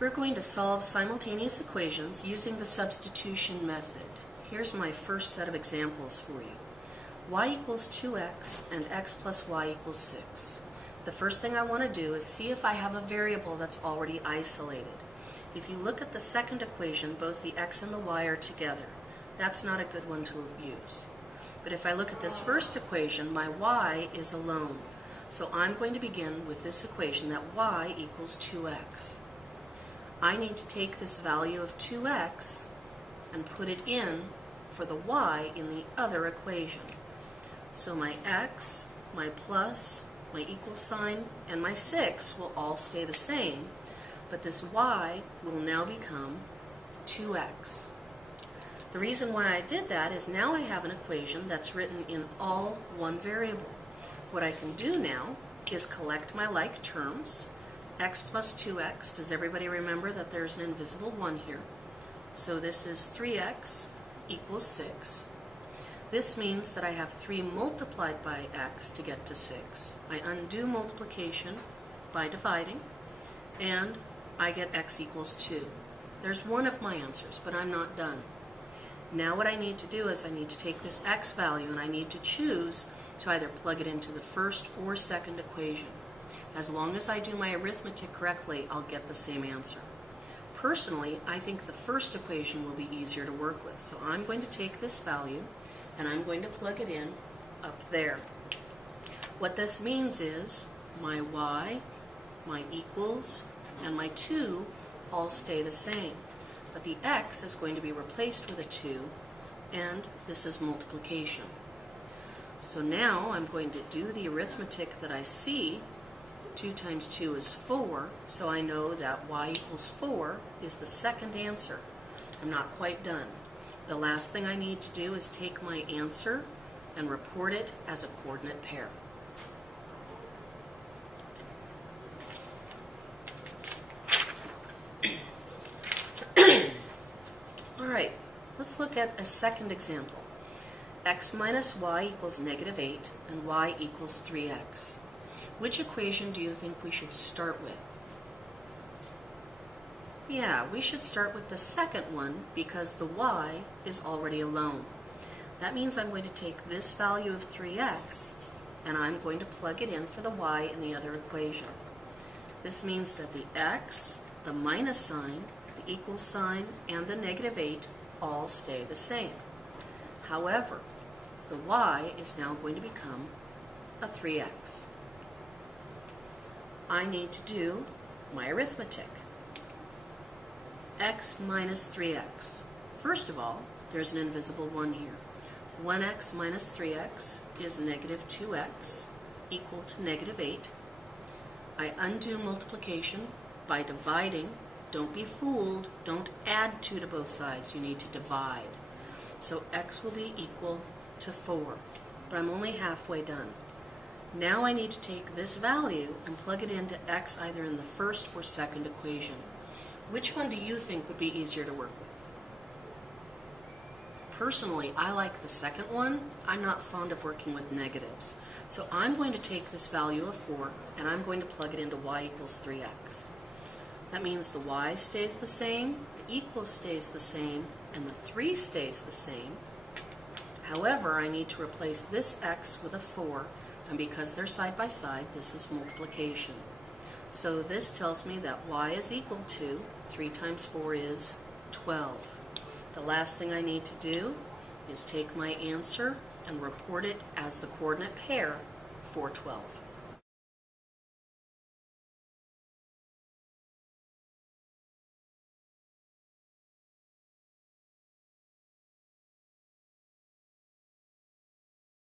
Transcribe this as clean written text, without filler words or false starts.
We're going to solve simultaneous equations using the substitution method. Here's my first set of examples for you. Y equals 2x and x plus y equals 6. The first thing I want to do is see if I have a variable that's already isolated. If you look at the second equation, both the x and the y are together. That's not a good one to use. But if I look at this first equation, my y is alone. So I'm going to begin with this equation that y equals 2x. I need to take this value of 2x and put it in for the y in the other equation. So my x, my plus, my equal sign, and my 6 will all stay the same, but this y will now become 2x. The reason why I did that is now I have an equation that's written in all one variable. What I can do now is collect my like terms. X plus 2x, does everybody remember that there's an invisible 1 here? So this is 3x equals 6. This means that I have 3 multiplied by x to get to 6. I undo multiplication by dividing, and I get x equals 2. There's one of my answers, but I'm not done. Now what I need to do is I need to take this x value and I need to choose to either plug it into the first or second equation. As long as I do my arithmetic correctly, I'll get the same answer. Personally, I think the first equation will be easier to work with, so I'm going to take this value and I'm going to plug it in up there. What this means is my y, my equals, and my 2 all stay the same. But the x is going to be replaced with a 2, and this is multiplication. So now I'm going to do the arithmetic that I see. 2 times 2 is 4, so I know that y equals 4 is the second answer. I'm not quite done. The last thing I need to do is take my answer and report it as a coordinate pair. Alright, let's look at a second example. X minus y equals negative 8 and y equals 3x. Which equation do you think we should start with? Yeah, we should start with the second one because the y is already alone. That means I'm going to take this value of 3x and I'm going to plug it in for the y in the other equation. This means that the x, the minus sign, the equal sign, and the negative 8 all stay the same. However, the y is now going to become a 3x. I need to do my arithmetic. X minus 3x. First of all, there's an invisible 1 here. 1x minus 3x is negative 2x equal to negative 8. I undo multiplication by dividing. Don't be fooled. Don't add 2 to both sides. You need to divide. So x will be equal to 4. But I'm only halfway done. Now I need to take this value and plug it into x either in the first or second equation. Which one do you think would be easier to work with? Personally, I like the second one. I'm not fond of working with negatives. So I'm going to take this value of 4 and I'm going to plug it into y equals 3x. That means the y stays the same, the equal stays the same, and the 3 stays the same. However, I need to replace this x with a 4, and because they're side by side, this is multiplication. So this tells me that y is equal to 3 times 4 is 12. The last thing I need to do is take my answer and report it as the coordinate pair for 12.